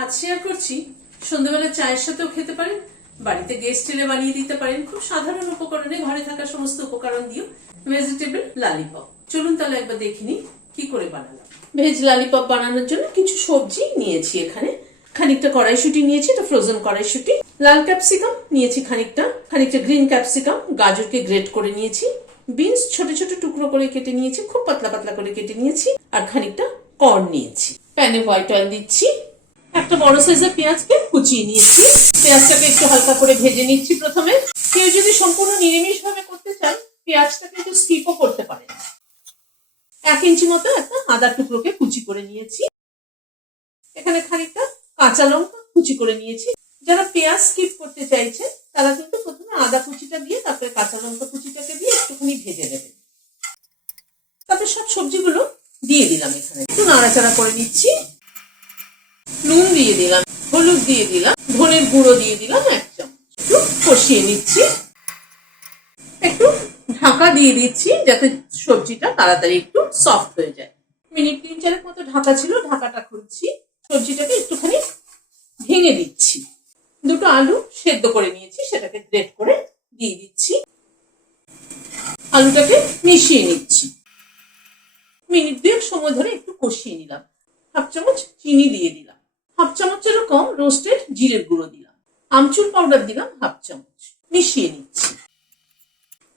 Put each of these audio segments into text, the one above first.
আজ শেয়ার করছি সন্ধ্যাবেলা চায়ের সাথেও খেতে পারেন, বাড়িতে গেস্ট এলে বানিয়ে দিতে পারেন। খুব সাধারণ উপকরণে ঘরে থাকা সমস্ত উপকরণ দিয়ে ভেজিটেবল লালিপপ। চলুন তাহলে একবার দেখে নিই কি করে বানালাম। ভেজ লালিপপ বানানোর জন্য কিছু সবজি নিয়েছি। এখানে খানিকটা কড়াইশুঁটি নিয়েছি, এটা ফ্রোজেন কড়াইশুঁটি। লাল ক্যাপসিকাম নিয়েছি খানিকটা গ্রিন ক্যাপসিকাম, গাজরকে গ্রেট করে নিয়েছি। বিনস ছোট ছোট টুকরো করে কেটে নিয়েছি, খুব পাতলা পাতলা করে কেটে নিয়েছি। আর খানিকটা কর্ন নিয়েছি। প্যানে হোয়াইট অয়েল দিচ্ছি। একটা বড় সাইজের পেঁয়াজকে কুচিয়ে নিয়েছি। পেঁয়াজটাকে একটু হালকা করে ভেজে নিচ্ছি প্রথমে। কেউ যদি সম্পূর্ণ নিরামিষ ভাবে করতে চান, পেঁয়াজটাকে একটু স্কিপও করতে পারেন। 1 ইঞ্চি মতো একটা আদা টুকরোকে কুচি করে নিয়েছি। এখানে খানিকটা কাঁচা লঙ্কা কুচি করে নিয়েছি। যারা পেঁয়াজ স্কিপ করতে চাইছে তারা কিন্তু প্রথমে আদা কুচিটা দিয়ে তারপরে কাঁচা লঙ্কা কুচিটাকে দিয়ে একটুখানি ভেজে নেবেন। তারপরে সব সবজিগুলো দিয়ে দিলাম। এখানে একটু নাড়াচাড়া করে নিচ্ছি। নুন দিয়ে দিলাম, হলুদ দিয়ে দিলাম, ধনের গুঁড়ো দিয়ে দিলাম 1 চামচ। একটু কষিয়ে নিচ্ছি। একটু ঢাকা দিয়ে দিচ্ছি যাতে সবজিটা তাড়াতাড়ি একটু সফট হয়ে যায়। মিনিট 3-4 মতো ঢাকা ছিল, ঢাকাটা খুলছি। সবজিটাকে একটুখানি ভেঙে দিচ্ছি। 2টো আলু সেদ্ধ করে নিয়েছি, সেটাকে গ্রেট করে দিয়ে দিচ্ছি। আলুটাকে মিশিয়ে নিচ্ছি। মিনিট 2 সময় ধরে একটু কষিয়ে নিলাম। 1/2 চামচ চিনি দিয়ে দিলাম। 1/2 চামচেরও কম রোস্টেড জিরের গুঁড়ো দিলাম। আমচুর পাউডার দিলাম 1/2 চামচ। মিশিয়ে নিচ্ছি।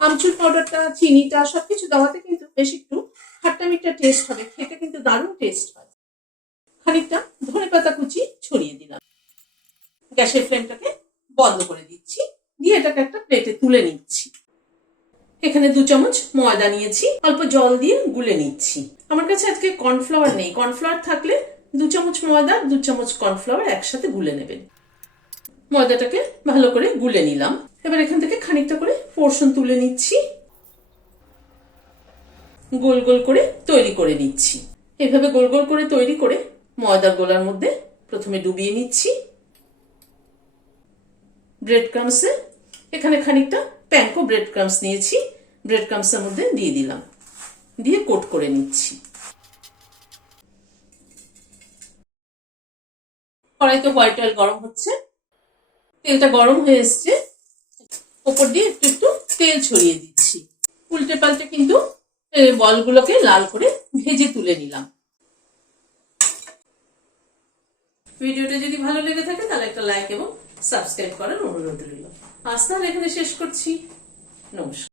আমচুর পাউডারটা, চিনিটা সবকিছু দেওয়াতে কিন্তু বেশ একটু খাট্টা মিঠা টেস্ট হবে, খেতে কিন্তু দারুণ টেস্ট হয়। খানিকটা ধনেপাতা কুচি ছড়িয়ে দিলাম। গ্যাসের ফ্লেমটাকে বন্ধ করে দিচ্ছি, দিয়ে এটাকে একটা প্লেটে তুলে নিচ্ছি। এখানে 2 চামচ ময়দা নিয়েছি, অল্প জল দিয়ে গুলে নিচ্ছি। আমার কাছে আজকে কর্নফ্লাওয়ার নেই, কর্নফ্লাওয়ার থাকলে 2 চামচ ময়দা 2 চামচ কর্নফ্লাওয়ার একসাথে গুলে নেবেন। ময়দাটাকে ভালো করে গুলে নিলাম। এবার এখান থেকে খানিকটা করে পোর্শন তুলে নিচ্ছি, গোল গোল করে তৈরি করে নিচ্ছি। এভাবে গোল গোল করে তৈরি করে ময়দার গোলার মধ্যে প্রথমে ডুবিয়ে নিচ্ছি। ব্রেড ক্রামসে এখানে খানিকটা প্যানকো ব্রেড ক্রামস নিয়েছি, ব্রেড ক্রামসের মধ্যে দিয়ে দিলাম, দিয়ে কোট করে নিচ্ছি। কড়াইতে হোয়াইট অয়েল গরম হচ্ছে, তেলটা গরম হয়ে এসছে। ওপর দিয়ে একটু একটু তেল ছড়িয়ে দিচ্ছি। উল্টে পাল্টে কিন্তু বলগুলোকে লাল করে ভেজে তুলে নিলাম। ভিডিওটা যদি ভালো লেগে থাকে তাহলে একটা লাইক এবং সাবস্ক্রাইব করার অনুরোধ রইল। আজ তাহলে এখানে শেষ করছি। নমস্কার।